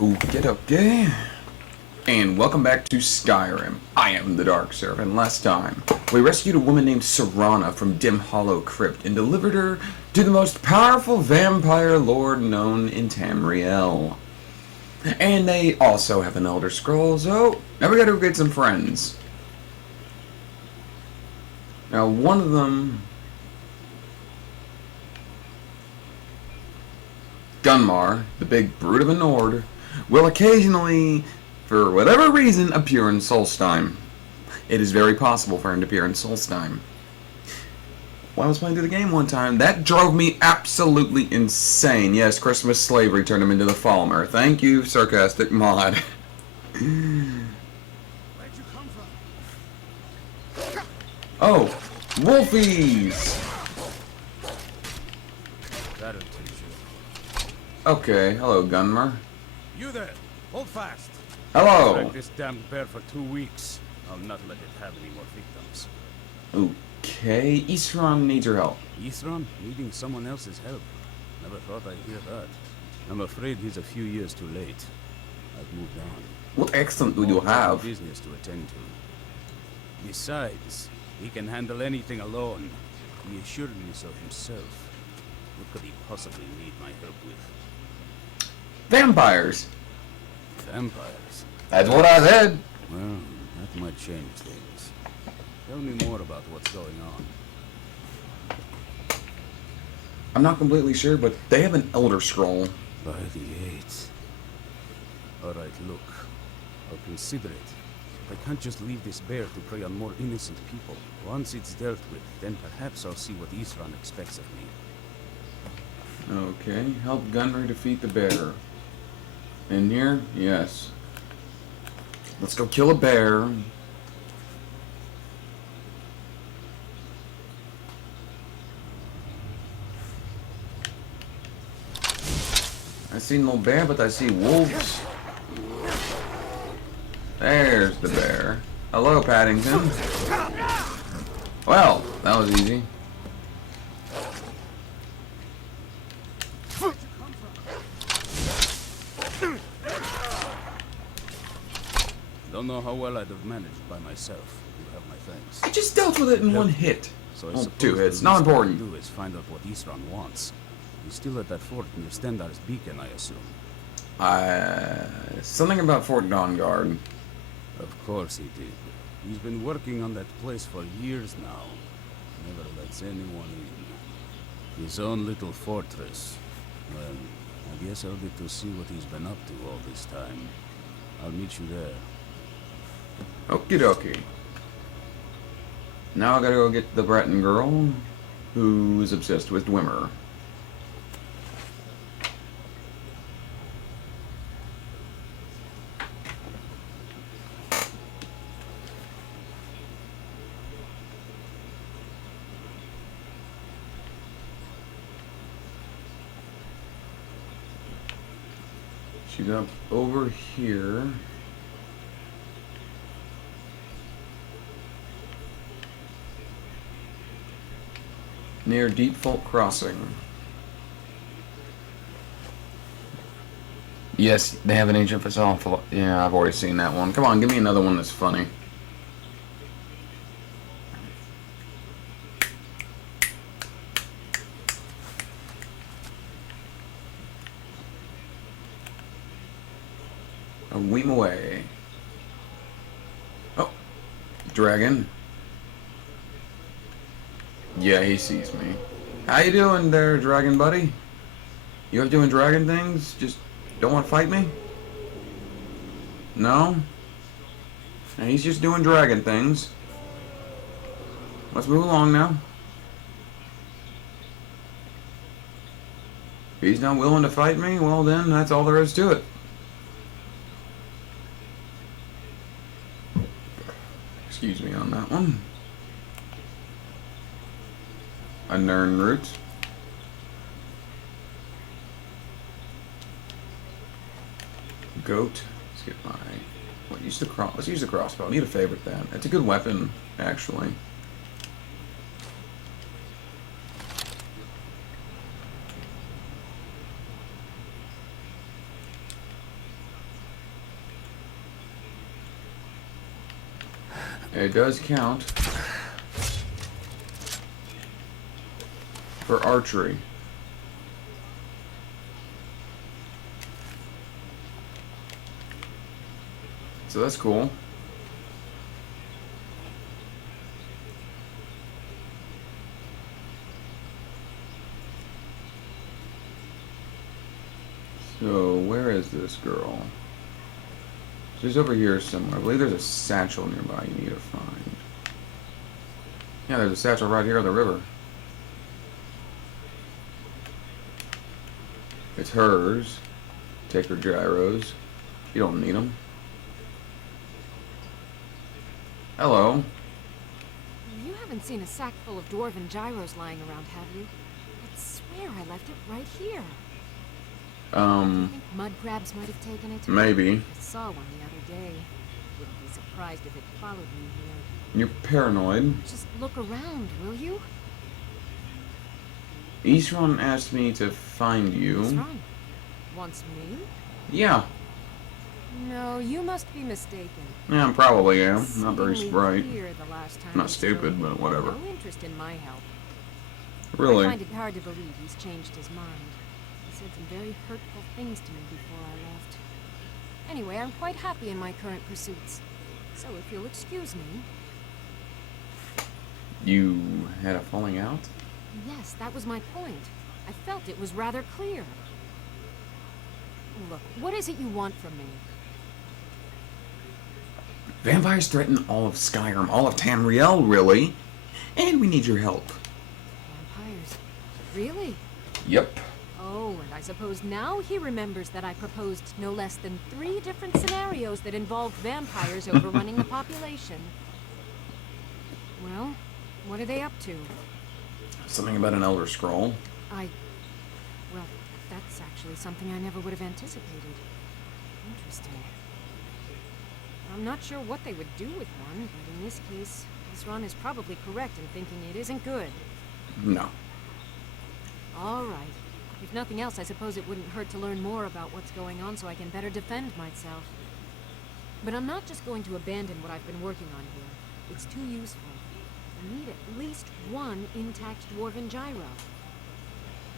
Okay. And welcome back to Skyrim. I am the Dark Servant. Last time, we rescued a woman named Serana from Dim Hollow Crypt and delivered her to the most powerful vampire lord known in Tamriel. And they also have an Elder Scroll, so now we gotta go get some friends. Now, one of them, Gunmar, the big brute of a Nord, will occasionally, for whatever reason, appear in Solstheim. It is very possible for him to appear in Solstheim. When I was playing through the game one time, that drove me absolutely insane. Yes, Christmas slavery turned him into the Falmer. Thank you, sarcastic mod. Where'd you come from? Oh, Wolfies! That'll teach you. Okay, hello, Gunmar. You there! Hold fast! Hello! Track this damned bear for 2 weeks. I'll not let it have any more victims. Okay, Isran needs your help. Ithran needing someone else's help. Never thought I'd hear that. I'm afraid he's a few years too late. I've moved on. What accent do you More have? business to attend to. Besides, he can handle anything alone. He assured me so himself. What could he possibly need my help with? Vampires! Vampires? That's what I said! Well, that might change things. Tell me more about what's going on. I'm not completely sure, but they have an Elder Scroll. By the 8th. Alright, look. I'll consider it. But I can't just leave this bear to prey on more innocent people. Once it's dealt with, then perhaps I'll see what Isran expects of me. Okay, help Gunner defeat the bear. In here? Yes. Let's go kill a bear. I see no bear, but I see wolves. There's the bear. Hello, Paddington. Well, that was easy. Don't know how well I'd have managed by myself. You have my thanks. I just dealt with it in one hit. So I Oh, suppose 2 the hits. least Not I can important. do is find out what Isran wants. He's still at that fort near Stendar's beacon, I assume. Something about Fort Dawnguard. Of course he did. He's been working on that place for years now. Never lets anyone in. His own little fortress. Well, I guess I'll get to see what he's been up to all this time. I'll meet you there. Okie dokie. Now I gotta go get the Breton girl, who is obsessed with Dwemer. She's up over here. Near Deep Fault Crossing. Yes, they have an ancient facade. Yeah, I've already seen that one. Come on, give me another one that's funny. A weem away. Oh, dragon. Yeah, he sees me. How you doing there, dragon buddy? You up doing dragon things? Just don't want to fight me? No? And he's just doing dragon things. Let's move along now. If he's not willing to fight me, well then, that's all there is to it. Excuse me on that one. A Nern root. Goat. Let's get my. What? Let's use the crossbow. I need to favorite that. It's a good weapon, actually. It does count for archery. So that's cool. So, where is this girl? She's over here somewhere. I believe there's a satchel nearby you need to find. Yeah, there's a satchel right here on the river. It's hers. Take her gyros. You don't need them. Hello. You haven't seen a sack full of dwarven gyros lying around, have you? I swear I left it right here. Do you think mud crabs might have taken it? Maybe. I saw one the other day. Wouldn't be surprised if it followed me here. You're paranoid. Just look around, will you? Isran asked me to find you. What's wrong? Wants me? Yeah. No, you must be mistaken. Yeah, I probably am. Not very Exceedingly bright. clear the last time Not we stupid, spoke. but whatever. No interest in my help. Really? I find it hard to believe he's changed his mind. He said some very hurtful things to me before I left. Anyway, I'm quite happy in my current pursuits. So if you'll excuse me... You had a falling out? Yes, that was my point. I felt it was rather clear. Look, what is it you want from me? Vampires threaten all of Skyrim, all of Tamriel, really. And we need your help. Vampires? Really? Yep. Oh, and I suppose now he remembers that I proposed no less than 3 different scenarios that involved vampires overrunning the population. Well, what are they up to? Something about an Elder Scroll. Well, that's actually something I never would have anticipated. Interesting. I'm not sure what they would do with one, but in this case, Isran is probably correct in thinking it isn't good. No. All right. If nothing else, I suppose it wouldn't hurt to learn more about what's going on so I can better defend myself. But I'm not just going to abandon what I've been working on here. It's too useful. I need at least one intact dwarven gyro.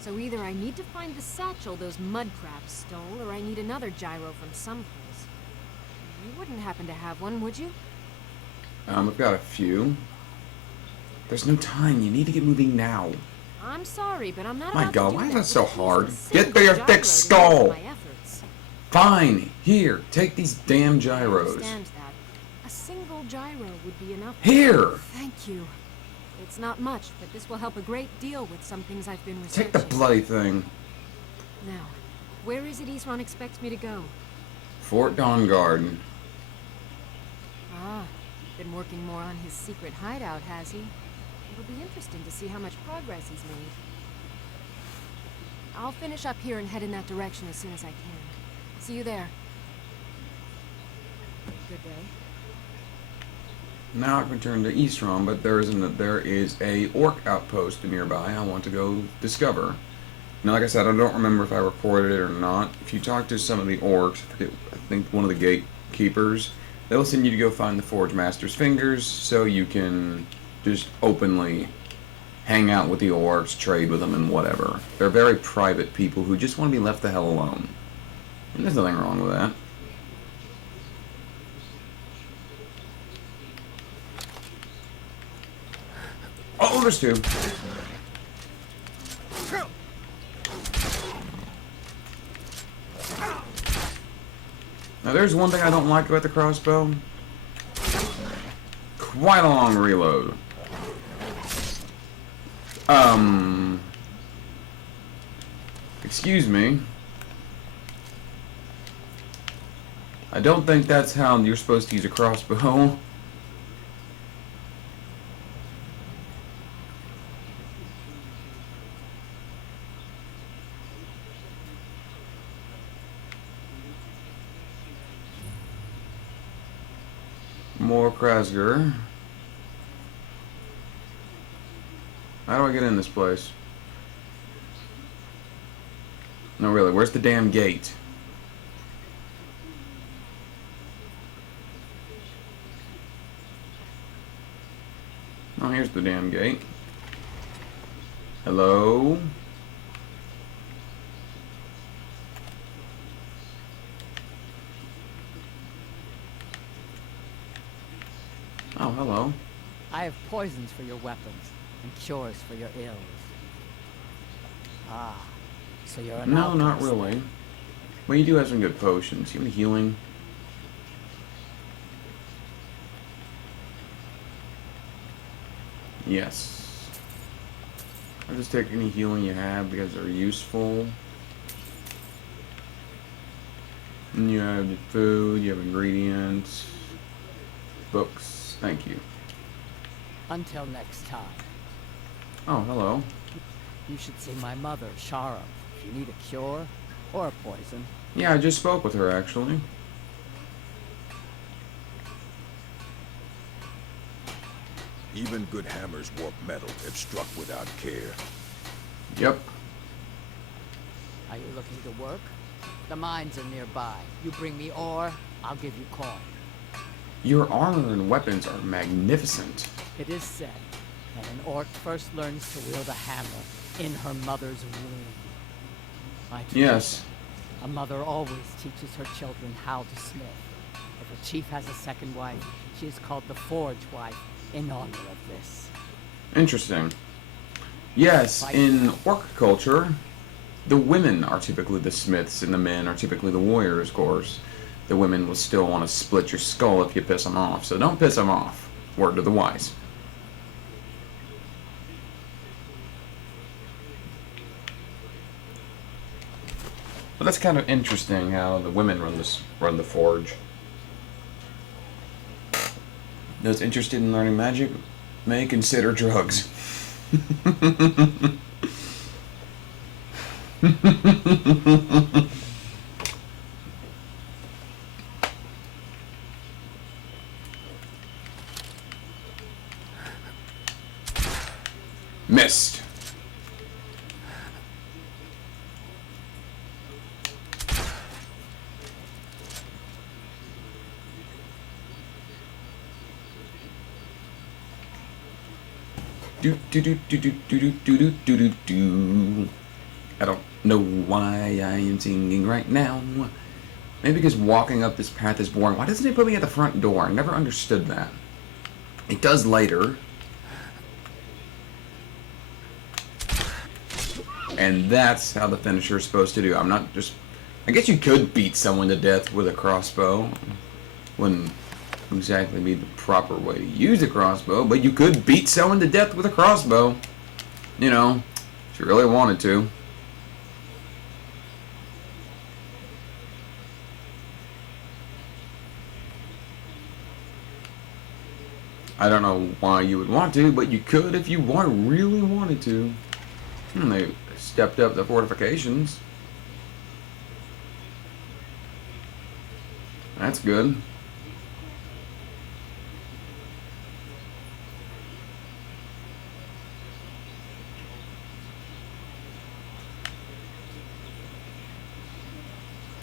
So either I need to find the satchel those mud crabs stole, or I need another gyro from someplace. You wouldn't happen to have one, would you? I've got a few. There's no time. You need to get moving now. I'm sorry, but I'm not My about God, to do why is that that so with even hard? a Get single to your gyro thick to skull! my efforts. Fine. Here, take these damn I gyros. understand that. A single gyro would be enough. Here! Thank you. It's not much, but this will help a great deal with some things I've been researching. Take the bloody thing. Now, where is it Isran expects me to go? Fort Dawnguard. Ah, been working more on his secret hideout, has he? It'll be interesting to see how much progress he's made. I'll finish up here and head in that direction as soon as I can. See you there. Good day. Now I can return to Eastrom, but there is a orc outpost nearby I want to go discover. Now, like I said, I don't remember if I recorded it or not. If you talk to some of the orcs, I think one of the gatekeepers, they'll send you to go find the Forge Master's fingers, so you can just openly hang out with the orcs, trade with them, and whatever. They're very private people who just want to be left the hell alone. And there's nothing wrong with that. Oh, there's 2. Now there's one thing I don't like about the crossbow. Quite a long reload. Excuse me. I don't think that's how you're supposed to use a crossbow. More Krasger. How do I get in this place? No, really, where's the damn gate? here's the damn gate. Hello? Oh, hello. I have poisons for your weapons and cures for your ills. Ah, so you're an No, not alchemist. really. Well, you do have some good potions. You have any healing? Yes. I'll just take any healing you have because they're useful. And you have the food, you have ingredients, books. Thank you. Until next time. Oh, hello. You should see my mother, Shara, if you need a cure or a poison. Yeah, I just spoke with her actually. Even good hammers warp metal if struck without care. Yep. Are you looking to work? The mines are nearby. You bring me ore, I'll give you coin. Your armor and weapons are magnificent. It is said that an orc first learns to wield a hammer in her mother's womb. By tradition, Yes. a mother always teaches her children how to smith. If a chief has a second wife, she is called the Forge Wife in honor of this. Interesting. Yes, in orc culture, the women are typically the smiths and the men are typically the warriors, of course. The women will still want to split your skull if you piss them off, so don't piss them off. Word to the wise. But that's kind of interesting how the women run the forge. Those interested in learning magic may consider drugs. Missed. Do do do do do do do do do do do. I don't know why I am singing right now. Maybe because walking up this path is boring. Why doesn't it put me at the front door? I never understood that. It does later. And that's how the finisher is supposed to do. I'm not just... I guess you could beat someone to death with a crossbow. Wouldn't exactly be the proper way to use a crossbow, but you could beat someone to death with a crossbow. You know, if you really wanted to. I don't know why you would want to, but you could if you really wanted to. They stepped up the fortifications. That's good.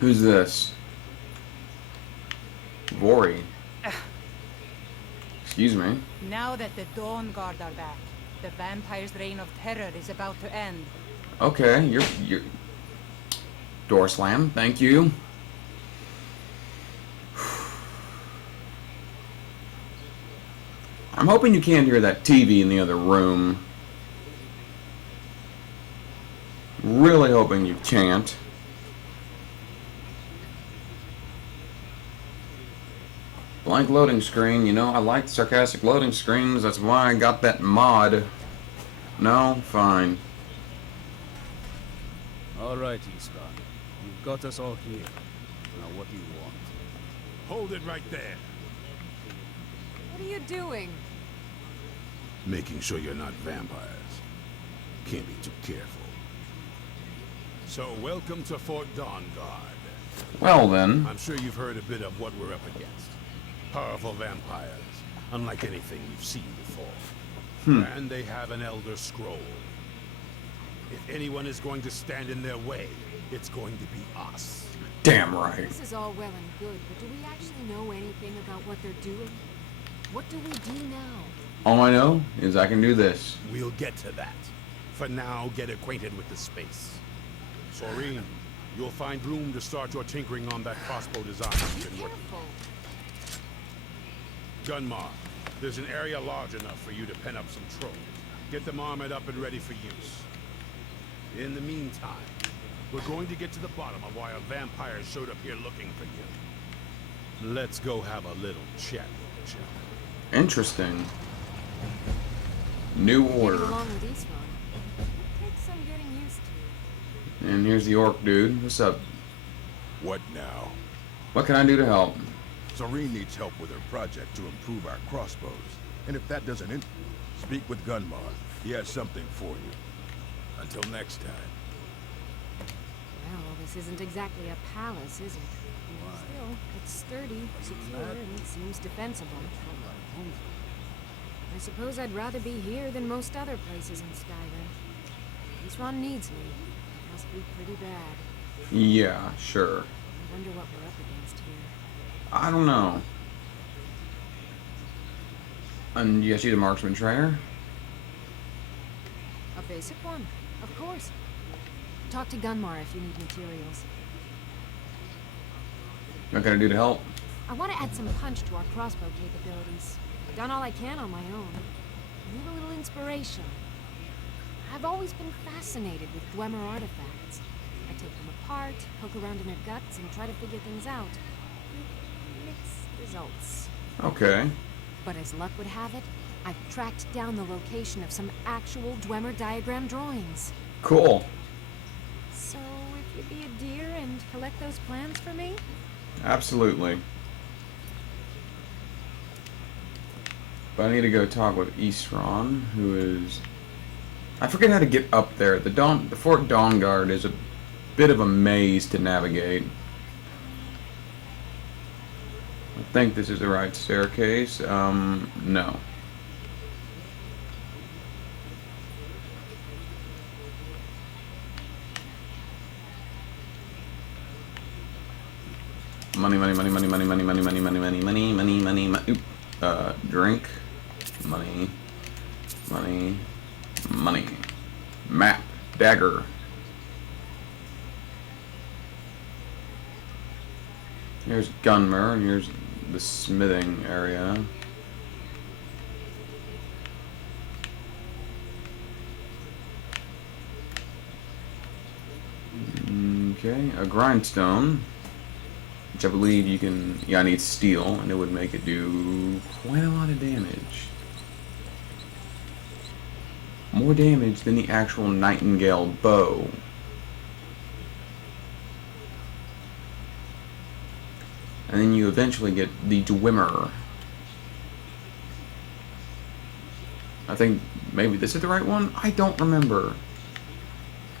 Who's this? Vori. Excuse me. Now that the Dawnguard are back, the vampire's reign of terror is about to end. Okay, you're door slam. Thank you. I'm hoping you can't hear that TV in the other room. Really hoping you can't. Blank loading screen. You know, I like sarcastic loading screens. That's why I got that mod. No? Fine. Alright, Iskar. You've got us all here. Now what do you want? Hold it right there. What are you doing? Making sure you're not vampires. Can't be too careful. So, welcome to Fort Dawnguard. Well then. I'm sure you've heard a bit of what we're up against. Powerful vampires, unlike anything you've seen before. And they have an Elder Scroll. If anyone is going to stand in their way, it's going to be us. Damn right. This is all well and good, but do we actually know anything about what they're doing? What do we do now? All I know is I can do this. We'll get to that. For now, get acquainted with the space. Soreen, you'll find room to start your tinkering on that crossbow design you've been working on. Gunmar, there's an area large enough for you to pen up some trolls. Get them armored up and ready for use. In the meantime, we're going to get to the bottom of why a vampire showed up here looking for you. Let's go have a little chat, shall we? Interesting. New order. Getting along with Eastron. Takes some getting used to. And here's the orc dude. What's up? What now? What can I do to help? Soreen needs help with her project to improve our crossbows. And if that doesn't speak with Gunmar. He has something for you. Until next time. Well, this isn't exactly a palace, is it? Still, it's sturdy, secure, and it seems defensible. I suppose I'd rather be here than most other places in Skyrim. Eastron needs me. It must be pretty bad. Yeah, sure. I wonder what we're up against here. I don't know. And yes, you the marksman trainer? A basic one, of course. Talk to Gunmar if you need materials. What can I do to help? I want to add some punch to our crossbow capabilities. I've done all I can on my own. I need a little inspiration. I've always been fascinated with Dwemer artifacts. I take them apart, poke around in their guts, and try to figure things out. Mixed results. Okay. But as luck would have it, I've tracked down the location of some actual Dwemer diagram drawings. Cool. So, if you'd be a dear and collect those plans for me? Absolutely. But I need to go talk with Eastron, who is... I forget how to get up there. The Fort Dawnguard is a bit of a maze to navigate. I think this is the right staircase. No. Money, money, money, money, money, money, money, money, money, money, money, money, money, money. Drink. Money. Money. Money. Map. Dagger. Here's Gunmer, and here's the smithing area. Okay, a grindstone. Which I believe you can... Yeah, I need steel, and it would make it do quite a lot of damage. More damage than the actual Nightingale bow. And then you eventually get the Dwemer. I think maybe this is the right one? I don't remember.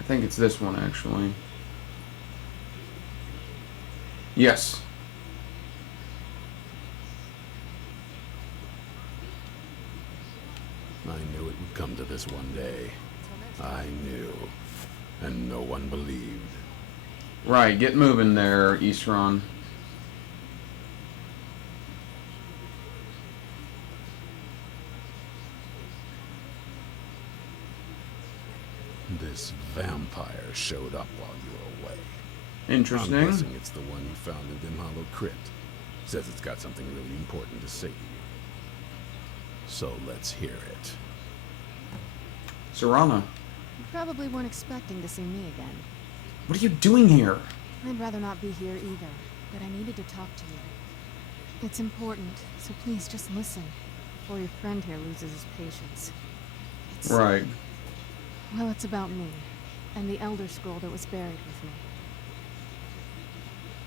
I think it's this one, actually. Yes. I knew it would come to this one day. I knew. And no one believed. Right, get moving there, Eastron. This vampire showed up while you were away. Interesting. I'm guessing it's the one you found in Dim Hollow Crypt. Says it's got something really important to say to you. So let's hear it. Serana, You probably weren't expecting to see me again. what are you doing here? I'd rather not be here either, but I needed to talk to you. It's important, so please just listen, before your friend here loses his patience. It's... Right. Well, it's about me, and the Elder Scroll that was buried with me.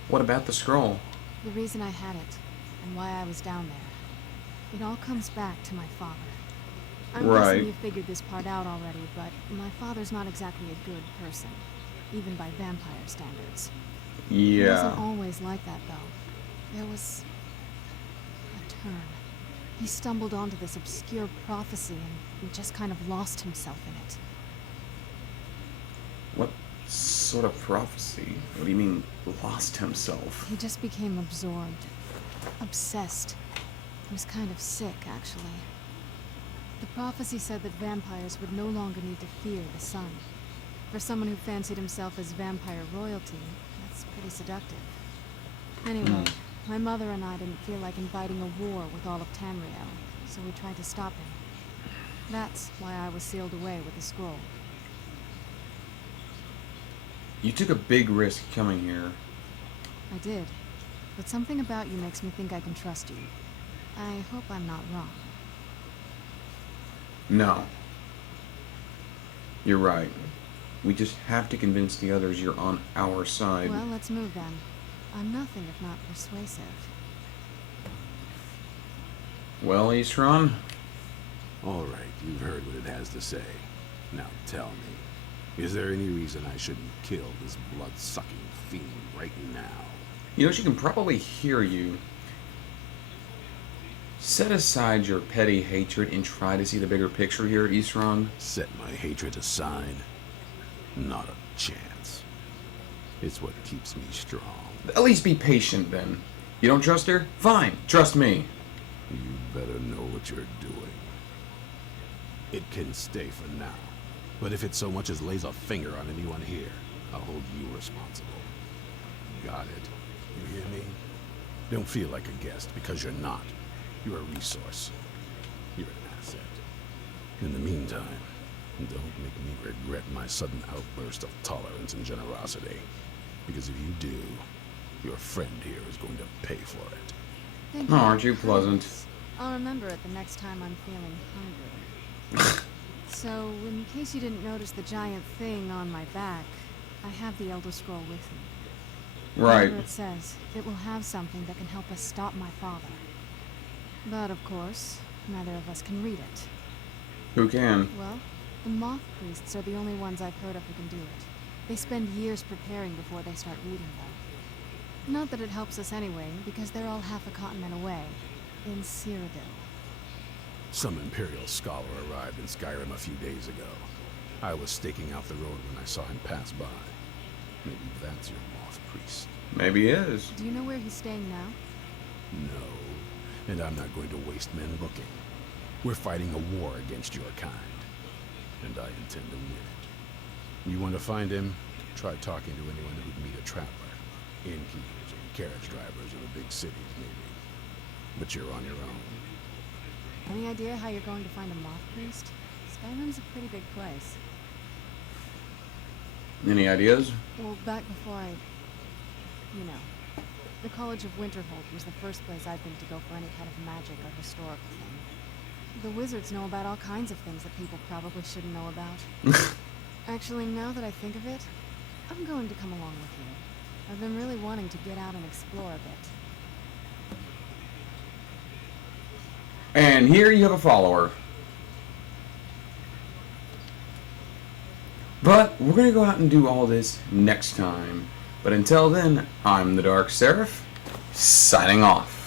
What about the scroll? The reason I had it, and why I was down there. It all comes back to my father. I'm Right. guessing you figured this part out already, but my father's not exactly a good person, even by vampire standards. He wasn't Yeah. always like that, though. There was a turn. He stumbled onto this obscure prophecy and just kind of lost himself in it. What sort of prophecy? What do you mean, lost himself? He just became absorbed. Obsessed. He was kind of sick, actually. The prophecy said that vampires would no longer need to fear the sun. For someone who fancied himself as vampire royalty, that's pretty seductive. Anyway, my mother and I didn't feel like inviting a war with all of Tamriel, so we tried to stop him. That's why I was sealed away with the scroll. You took a big risk coming here. I did. But something about you makes me think I can trust you. I hope I'm not wrong. No. You're right. We just have to convince the others you're on our side. Well, let's move then. I'm nothing if not persuasive. Well, Eastron? All right, you've heard what it has to say. Now tell me, is there any reason I shouldn't kill this blood-sucking fiend right now? You know, she can probably hear you. Set aside your petty hatred and try to see the bigger picture here, Eastron. Set my hatred aside? Not a chance. It's what keeps me strong. At least be patient, then. You don't trust her? Fine, trust me. You better know what you're doing. It can stay for now. But if it so much as lays a finger on anyone here, I'll hold you responsible. Got it? You hear me? Don't feel like a guest, because you're not. You're a resource. You're an asset. In the meantime, don't make me regret my sudden outburst of tolerance and generosity. Because if you do, your friend here is going to pay for it. Thank Oh, you. aren't you pleasant? I'll remember it the next time I'm feeling hungry. So, in case you didn't notice the giant thing on my back, I have the Elder Scroll with me. Right. Whatever it says, it will have something that can help us stop my father. But, of course, neither of us can read it. Who can? Well, the Moth Priests are the only ones I've heard of who can do it. They spend years preparing before they start reading, though. Not that it helps us anyway, because they're all half a continent away, in Cyrodiil. Some Imperial scholar arrived in Skyrim a few days ago. I was staking out the road when I saw him pass by. Maybe that's your Moth Priest. Maybe he is. Do you know where he's staying now? No, and I'm not going to waste men looking. We're fighting a war against your kind, and I intend to win it. You want to find him? Try talking to anyone who'd meet a traveler. Innkeepers and carriage drivers in the big cities, maybe. But you're on your own. Any idea how you're going to find a Moth Priest? Skyrim's a pretty big place. Any ideas? Well, back before I... You know. The College of Winterhold was the first place I'd been to go for any kind of magic or historical thing. The wizards know about all kinds of things that people probably shouldn't know about. Actually, now that I think of it, I'm going to come along with you. I've been really wanting to get out and explore a bit. And here you have a follower. But we're going to go out and do all this next time. But until then, I'm the Dark Seraph, signing off.